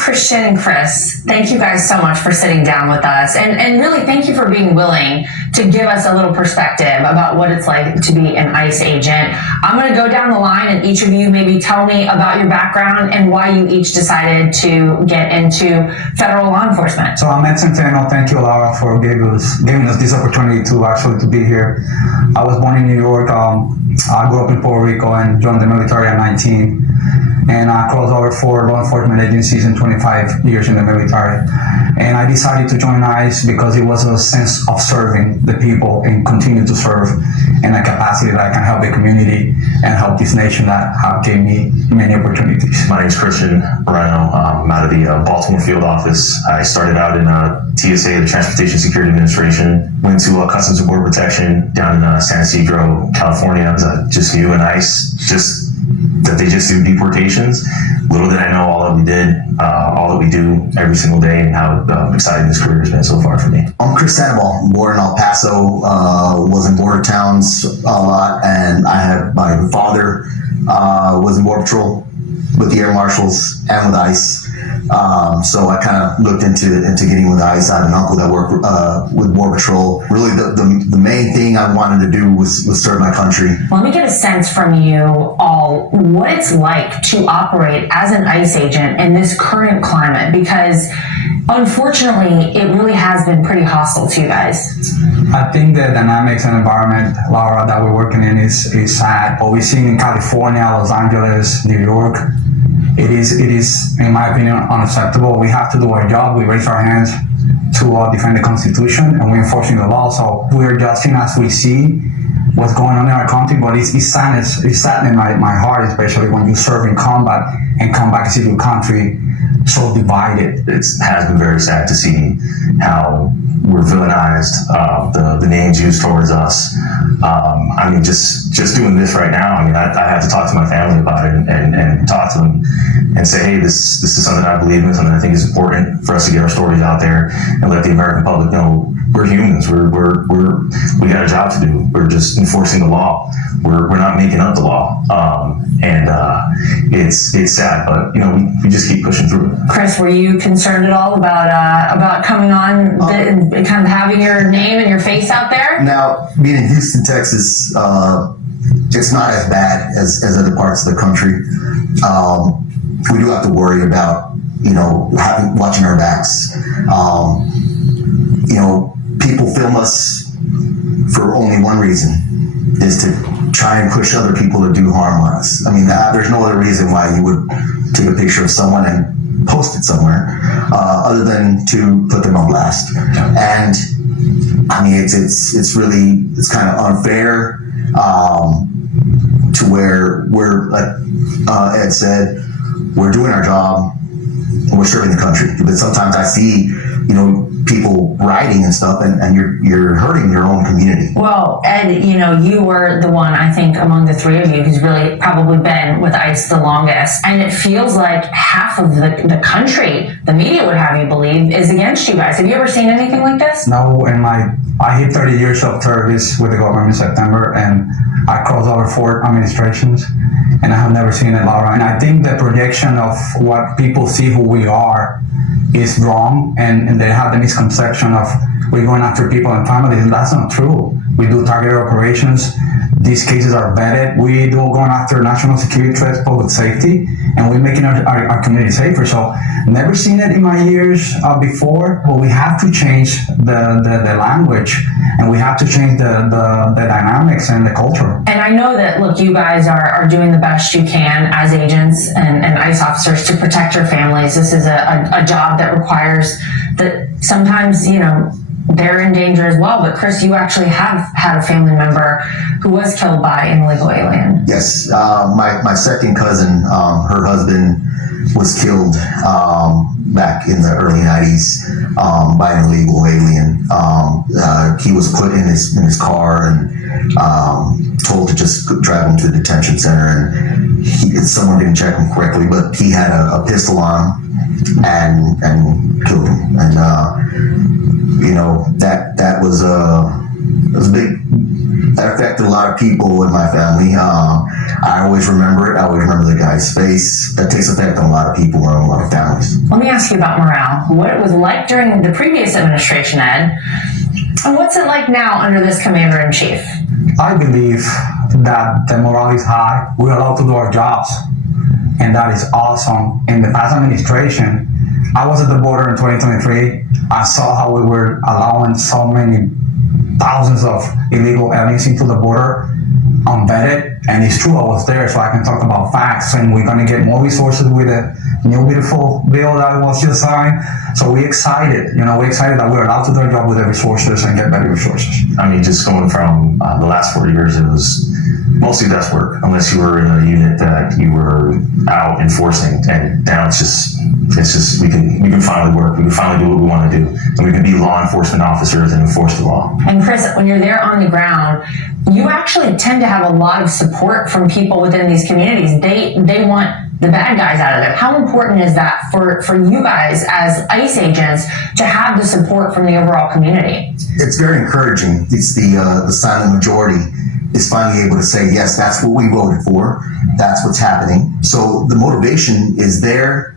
Christian and Chris, thank you guys so much for sitting down with us. And really, thank you for being willing to give us a little perspective about what it's like to be an ICE agent. I'm going to go down the line and each of you maybe tell me about your background and why you each decided to get into federal law enforcement. So I'm Ed Centeno. Thank you, Lara, for giving us this opportunity to be here. I was born in New York. I grew up in Puerto Rico and joined the military at 19. And I crossed over 4 law enforcement agencies in 25 years in the military. And I decided to join ICE because it was a sense of serving the people and continue to serve in a capacity that I can help the community and help this nation that have gave me many opportunities. My name is Christian Rhino. I'm out of the Baltimore field office. I started out in TSA, the Transportation Security Administration, went to Customs and Border Protection down in San Ysidro, California. I was just new in ICE, that they just do deportations. Little did I know all that we did, all that we do every single day, and how exciting this career has been so far for me. I'm Chris Sandoval, born in El Paso, was in border towns a lot, and I had my father was in Border Patrol with the Air Marshals and with ICE. So I kind of looked into getting with ICE. I had an uncle that worked with Border Patrol. Really, the main thing I wanted to do was serve my country. Let me get a sense from you all what it's like to operate as an ICE agent in this current climate, because unfortunately, it really has been pretty hostile to you guys. I think the dynamics and environment, Lara, that we're working in is sad. What we've seen in California, Los Angeles, New York, it is, in my opinion, unacceptable. We have to do our job. We raise our hands to defend the Constitution, and we're enforcing the law. So we're adjusting as we see what's going on in our country, but it's saddening my heart, especially when you serve in combat and come back to your country so divided. It has been very sad to see how we're villainized, the names used towards us. I mean, just doing this right now, I mean, I have to talk to my family about it and talk to them and say, hey, this is something I believe in, something I think is important for us to get our stories out there and let the American public know we're humans. We got a job to do. We're just enforcing the law. We're not making up the law. It's sad, but we just keep pushing through. Chris, were you concerned at all about coming on, kind of having your name and your face out there? Now, being in Houston, Texas, it's not as bad as other parts of the country. We do have to worry about watching our backs. People film us for only one reason, is to try and push other people to do harm on us. I mean, there's no other reason why you would take a picture of someone and post it somewhere, other than to put them on blast. And I mean, it's kind of unfair, to where we're, like Ed said, we're doing our job and we're serving the country. But sometimes I see, people writing and stuff, and you're hurting your own community. Well, Ed, you were the one, I think, among the three of you who's really probably been with ICE the longest. And it feels like half of the country, the media would have you believe, is against you guys. Have you ever seen anything like this? No, I hit 30 years of service with the government in September, and I crossed over 4 administrations, and I have never seen it, Lara. And I think the projection of what people see who we are is wrong, and they have the misconception of we're going after people and families, and that's not true. We do targeted operations. These cases are vetted. We do going after national security threats, public safety, and we're making our community safer. So never seen it in my years before, but we have to change the language, and we have to change the dynamics and the culture. And I know that, look, you guys are doing the best you can as agents and ICE officers to protect your families. This is a job that requires that sometimes, they're in danger as well. But Chris, you actually have had a family member who was killed by an illegal alien. Yes, my second cousin, her husband was killed back in the early 90s by an illegal alien. He was put in his car and told to just drive him to the detention center, and someone didn't check him correctly, but he had a pistol on him and killed him. And that was a big. That affected a lot of people in my family. I always remember it. I always remember the guy's face. That takes effect on a lot of people and a lot of families. Let me ask you about morale. What it was like during the previous administration, Ed, and what's it like now under this commander-in-chief? I believe that the morale is high. We're allowed to do our jobs, and that is awesome. In the past administration, I was at the border in 2023. I saw how we were allowing so many thousands of illegal aliens into the border unvetted, and it's true, I was there, so I can talk about facts, and we're going to get more resources with a new beautiful bill that was just signed. So we're excited, we're excited that we're allowed to do our job with the resources and get better resources. I mean, just going from the last 4 years, it was mostly desk work, unless you were in a unit that you were out enforcing, and now it's just we can finally work, we can finally do what we want to do, and we can be law enforcement officers and enforce the law. And Chris, when you're there on the ground, you actually tend to have a lot of support from people within these communities. They want the bad guys out of there. How important is that for you guys as ICE agents to have the support from the overall community? It's very encouraging. It's the silent majority is finally able to say, yes, that's what we voted for. That's what's happening. So the motivation is there.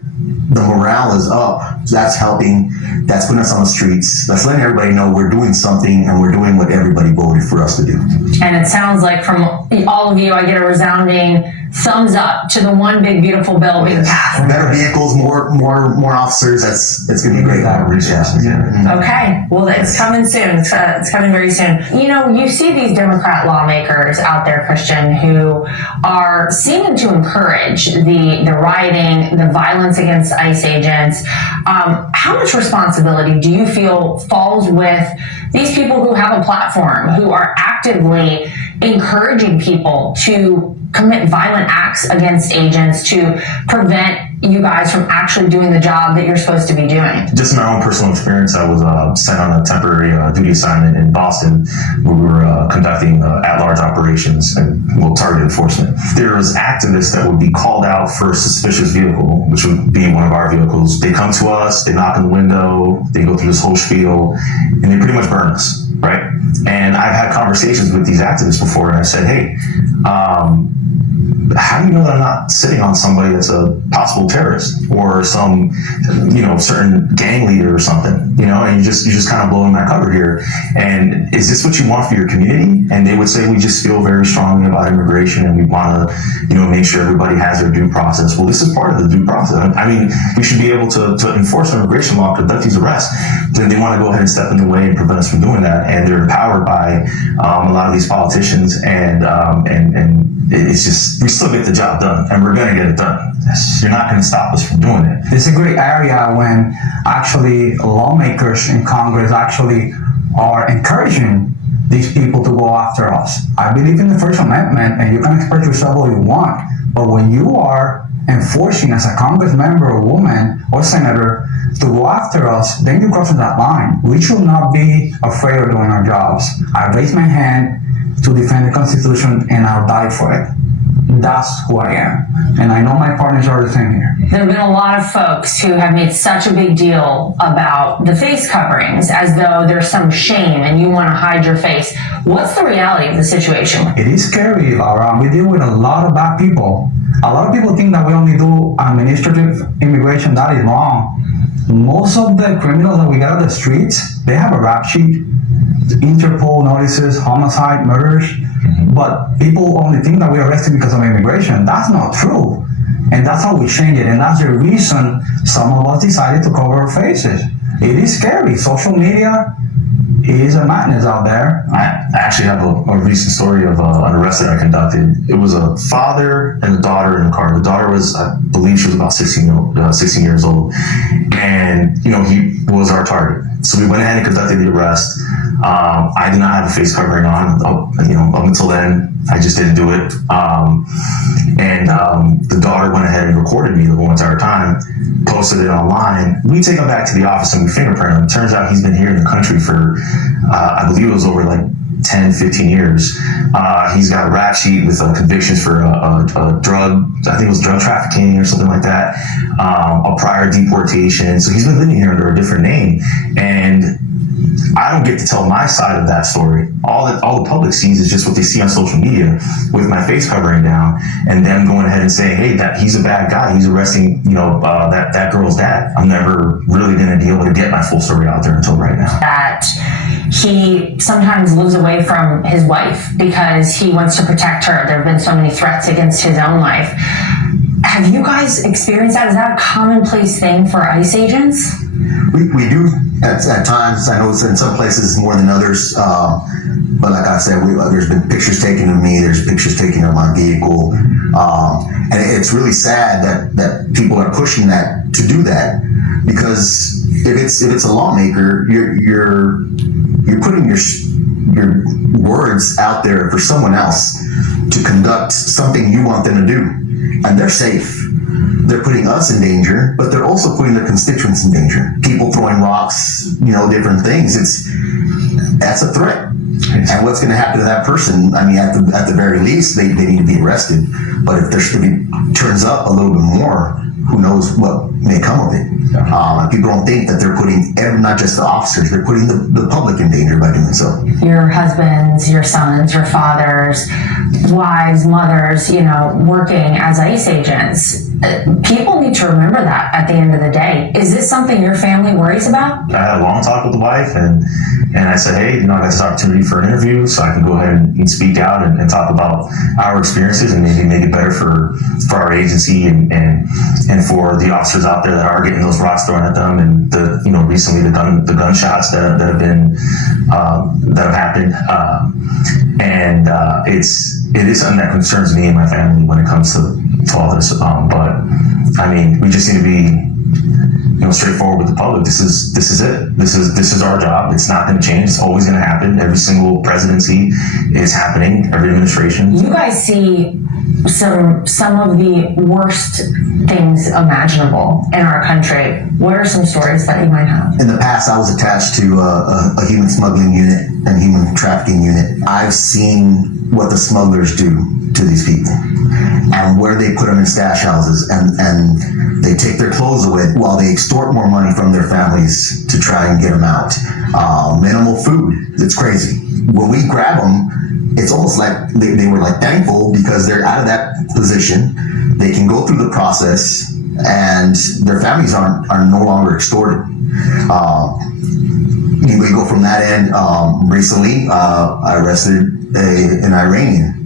The morale is up. That's helping. That's putting us on the streets. That's letting everybody know we're doing something and we're doing what everybody voted for us to do. And it sounds like from all of you, I get a resounding thumbs up to the one big beautiful bill being passed. Better vehicles, more officers. It's going to be great. Resources, yeah. Okay, well, it's coming soon. It's coming very soon. You see these Democrat lawmakers out there, Christian, who are seeming to encourage the rioting, the violence against ICE agents. How much responsibility do you feel falls with these people who have a platform, who are actively encouraging people to commit violent acts against agents to prevent you guys from actually doing the job that you're supposed to be doing? Just in my own personal experience, I was sent on a temporary duty assignment in Boston where we were conducting at-large operations and target enforcement. There was activists that would be called out for a suspicious vehicle, which would be one of our vehicles. They come to us, they knock on the window, they go through this whole spiel, and they pretty much burn us, right? And I've had conversations with these activists before, and I said, hey, how do you know that I'm not sitting on somebody that's a possible terrorist or some, certain gang leader or something, and you just kind of blowing my cover here. And is this what you want for your community? And they would say, we just feel very strongly about immigration and we want to, make sure everybody has their due process. Well, this is part of the due process. I mean, we should be able to enforce immigration law, conduct these arrests. Then they want to go ahead and step in the way and prevent us from doing that. And they're empowered by a lot of these politicians and it's just, we still get the job done and we're going to get it done. You're not going to stop us from doing it. It's a great area when actually lawmakers in Congress actually are encouraging these people to go after us. I believe in the First Amendment and you can express yourself what you want, but when you are enforcing as a Congress member or woman or senator to go after us, then you're crossing that line. We should not be afraid of doing our jobs. I raise my hand to defend the Constitution and I'll die for it. That's who I am. And I know my partners are the same here. There have been a lot of folks who have made such a big deal about the face coverings as though there's some shame and you want to hide your face. What's the reality of the situation? It is scary, Laura. We deal with a lot of bad people. A lot of people think that we only do administrative immigration. That is wrong. Most of the criminals that we get on the streets, they have a rap sheet, Interpol notices, homicide, murders, but people only think that we're arrested because of immigration. That's not true. And that's how we change it. And that's the reason some of us decided to cover our faces. It is scary. Social media is a madness out there. I actually have a recent story of an arrest that I conducted. It was a father and a daughter in the car. The daughter was, I believe she was about 16 years old. And, he was our target. So we went ahead and conducted the arrest. I did not have a face covering on. Up until then, I just didn't do it. The daughter went ahead and recorded me the whole entire time, posted it online. We take him back to the office and we fingerprint him. It turns out he's been here in the country for, I believe it was over like 10, 15 years. He's got a rap sheet with convictions for a drug, I think it was drug trafficking or something like that, a prior deportation. So he's been living here under a different name. And I don't get to tell my side of that story. All the public sees is just what they see on social media with my face covering down and them going ahead and saying, hey, that he's a bad guy. He's arresting, that girl's dad. I'm never really going to be able to get my full story out there until right now. That he sometimes lives away from his wife because he wants to protect her. There have been so many threats against his own life. Have you guys experienced that? Is that a commonplace thing for ICE agents? We do at times. I know it's in some places more than others. But like I said, there's been pictures taken of me. There's pictures taken of my vehicle. And it's really sad that people are pushing that to do that, because if it's a lawmaker, you're putting your words out there for someone else to conduct something you want them to do, and they're safe. They're putting us in danger, but they're also putting their constituents in danger. People throwing rocks, different things. That's a threat. And what's going to happen to that person? I mean, at the very least, they need to be arrested. But if it turns up a little bit more, who knows what may come of it? And people don't think that they're putting not just the officers, they're putting the public in danger by doing so. Your husbands, your sons, your fathers, wives, mothers, working as ICE agents. People need to remember that at the end of the day. Is this something your family worries about? I had a long talk with the wife, and I said, hey, I got this opportunity for an interview, so I can go ahead and speak out and talk about our experiences and maybe make it better for our agency and for the officers out there that are getting those rocks thrown at them, and recently the gunshots that have been that have happened, and it is something that concerns me and my family when it comes to all this. But I mean, we just need to be straightforward with the public. This is it. This is our job. It's not going to change. It's always going to happen. Every single presidency is happening. Every administration. You guys see some of the worst things imaginable in our country. What are some stories that you might have? In the past, I was attached to a human smuggling unit and human trafficking unit. I've seen what the smugglers do to these people and where they put them in stash houses, and they take their clothes away while they extort more money from their families to try and get them out. Minimal food. It's crazy. When we grab them, it's almost like they were like thankful because they're out of that position. They can go through the process and their families are no longer extorted. We go from that end. Recently, I arrested an Iranian.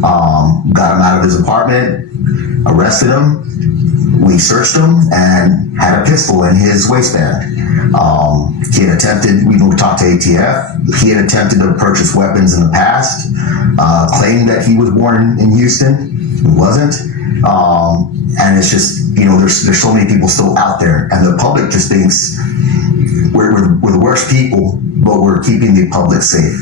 Got him out of his apartment, arrested him. We searched him and had a pistol in his waistband. He had attempted, we talked to ATF, he had attempted to purchase weapons in the past, claimed that he was born in Houston. He wasn't. And it's just, there's so many people still out there, and the public just thinks we're the worst people, but we're keeping the public safe.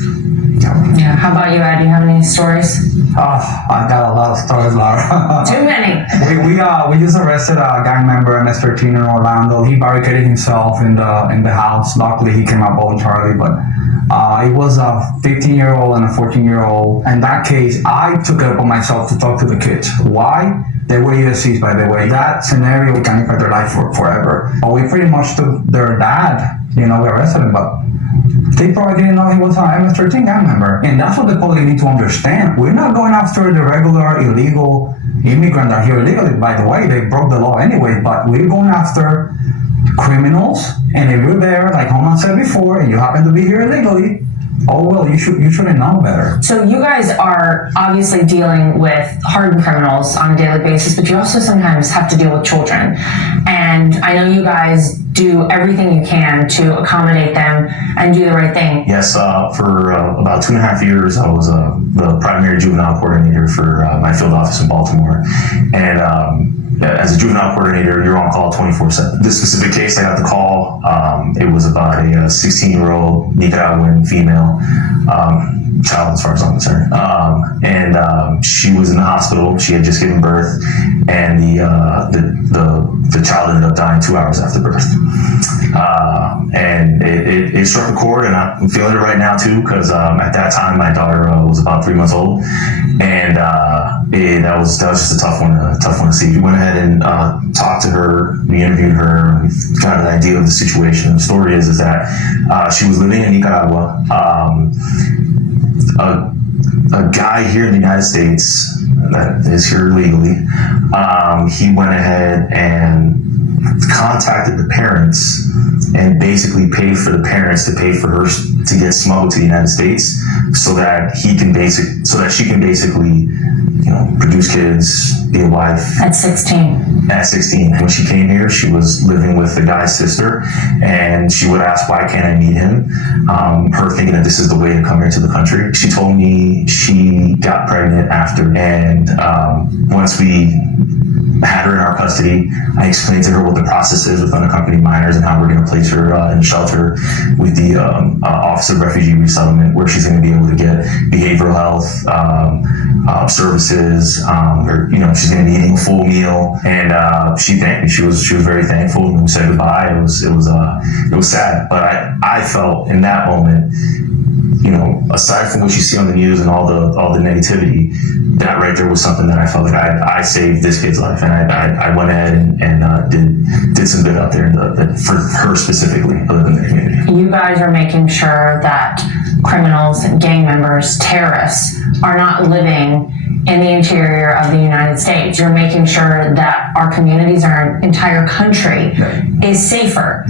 Yeah. How about you, Ed? Do you have any stories? I got a lot of stories, Lara. Too many. We just arrested a gang member, MS-13 in Orlando. He barricaded himself in the house. Luckily, he came out voluntarily, but it was a 15-year-old and a 14-year-old. In that case, I took it upon myself to talk to the kids. Why? They were USCs, by the way. That scenario can impact their life forever. But we pretty much took their dad. We arrested him, but they probably didn't know he was an MS-13 gang member. And that's what the public need to understand. We're not going after the regular illegal immigrant that are here illegally. By the way, they broke the law anyway, but we're going after criminals. And if you're there, like Homan said before, and you happen to be here illegally, oh well, you shouldn't know better. So you guys are obviously dealing with hardened criminals on a daily basis, but you also sometimes have to deal with children. And I know you guys do everything you can to accommodate them and do the right thing. Yes, for about 2.5 years, I was the primary juvenile coordinator for my field office in Baltimore. And as a juvenile coordinator, you're on call 24/7. This specific case, I got the call. It was about a 16-year-old Nicaraguan female child, as far as I'm concerned. And she was in the hospital. She had just given birth, and the child ended up dying 2 hours after birth. And it struck a chord, and I'm feeling it right now too, because at that time my daughter was about 3 months old, and that was just a tough one to see. We went ahead and talked to her. We interviewed her. We got an idea of the situation. The story is that she was living in Nicaragua. A guy here in the United States that is here legally, he went ahead and contacted the parents and basically paid for the parents to pay for her to get smuggled to the United States, so that she can basically, produce kids, be a wife. At 16. At 16. When she came here, she was living with the guy's sister, and she would ask, why can't I meet him? Her thinking that this is the way to come here to the country. She told me she got pregnant after, and once we had her in our custody, I explained to her what the process is with unaccompanied minors and how we're going to place her in a shelter with the Office of Refugee Resettlement, where she's going to be able to get behavioral health services. She's going to be eating a full meal, and she thanked me. She was very thankful, and we said goodbye. It was sad, but I felt in that moment, aside from what you see on the news and all the negativity, that right there was something that I felt like I saved this kid's life, and I went ahead and did some good out there for her specifically, other than the community. You guys are making sure that criminals, gang members, terrorists are not living in the interior of the United States. You're making sure that our communities, our entire country is safer.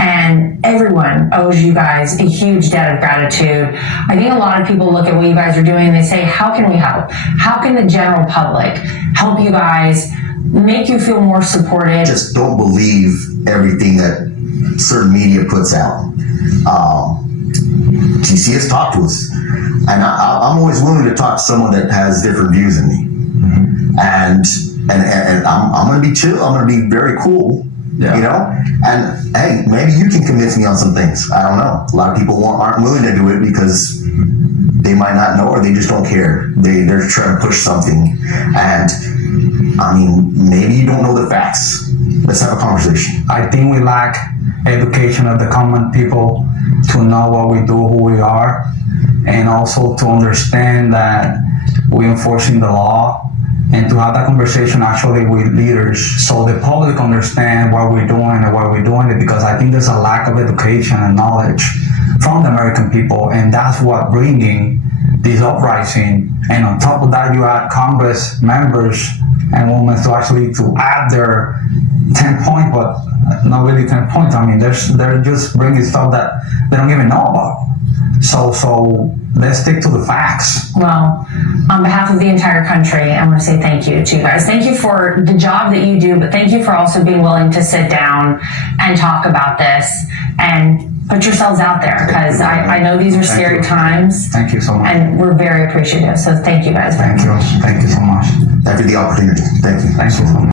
And everyone owes you guys a huge debt of gratitude. I think a lot of people look at what you guys are doing and they say, how can we help? How can the general public help you guys, make you feel more supported? Just don't believe everything that certain media puts out. GCS talk to us, and I'm always willing to talk to someone that has different views than me. And I'm going to be chill. I'm going to be very cool. And hey, maybe you can convince me on some things. I don't know. A lot of people aren't willing to do it because they might not know, or they just don't care. They're trying to push something, and maybe you don't know the facts. Let's have a conversation. I think we lack education of the common people to know what we do, who we are, and also to understand that we're enforcing the law, and to have that conversation actually with leaders so the public understand what we're doing and why we're doing it, because I think there's a lack of education and knowledge from the American people, and that's what bringing this uprising. And on top of that, you add Congress members and women to add their 10 points, but not really 10 points. They're just bringing stuff that they don't even know about. So let's stick to the facts. Well, on behalf of the entire country, I want to say thank you to you guys. Thank you for the job that you do, but thank you for also being willing to sit down and talk about this and put yourselves out there, because I know these are scary times. Thank you so much. And we're very appreciative. So thank you guys very much. Thank you so much. Thank you for the opportunity. Thank you. Thank you so much.